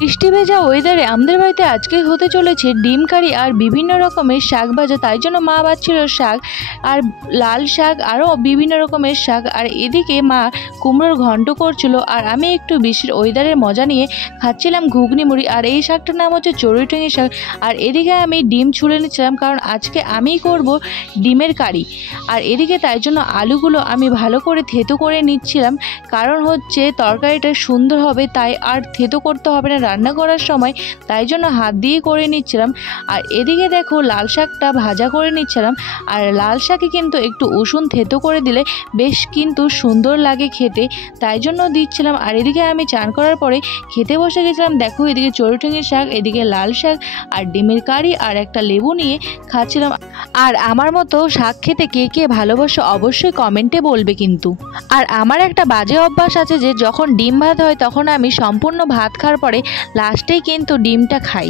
বৃষ্টি ভেজা ওয়েদারে আমাদের বাড়িতে আজকে হতে চলেছে ডিম কারি আর বিভিন্ন রকমের শাক ভাজা। তাই জন্য মা বাছছিল শাক আর লাল শাক আরও বিভিন্ন রকমের শাক, আর এদিকে মা কুমড়োর ঘন্ট করছিল আর আমি একটু বৃষ্টির ওয়েদারের মজা নিয়ে খাচ্ছিলাম ঘুগনি মুড়ি। আর এই শাকটার নাম হচ্ছে চড়ুইটুঙি শাক। আর এদিকে আমি ডিম ছুলে নিচ্ছিলাম, কারণ আজকে আমিই করব ডিমের কারি। আর এদিকে তাই জন্য আলুগুলো আমি ভালো করে থেতো করে নিচ্ছিলাম, কারণ হচ্ছে তরকারিটা সুন্দর হবে তাই, আর থেতো করতে হবে না রান্না করার সময়, তাই জন্য হাত দিয়ে করে নিচ্ছিলাম। আর এদিকে দেখো লাল শাকটা ভাজা করে নিচ্ছিলাম। আর লাল শাকে কিন্তু একটু উষুন থেতো করে দিলে বেশ কিন্তু সুন্দর লাগে খেতে, তাই জন্য দিচ্ছিলাম। আর এদিকে আমি চান করার পরে খেতে বসে গেছিলাম। দেখো এদিকে চড়ুইটুঙির শাক, এদিকে লাল শাক আর ডিমের কারি আর একটা লেবু নিয়ে খাচ্ছিলাম। আর আমার মতো শাক খেতে কে কে ভালোবাসো অবশ্যই কমেন্টে বলবে কিন্তু। আর আমার একটা বাজে অভ্যাস আছে যে যখন ডিম ভাত হয় তখন আমি সম্পূর্ণ ভাত খাওয়ার পরে লাস্টেই কিন্তু ডিমটা খাই।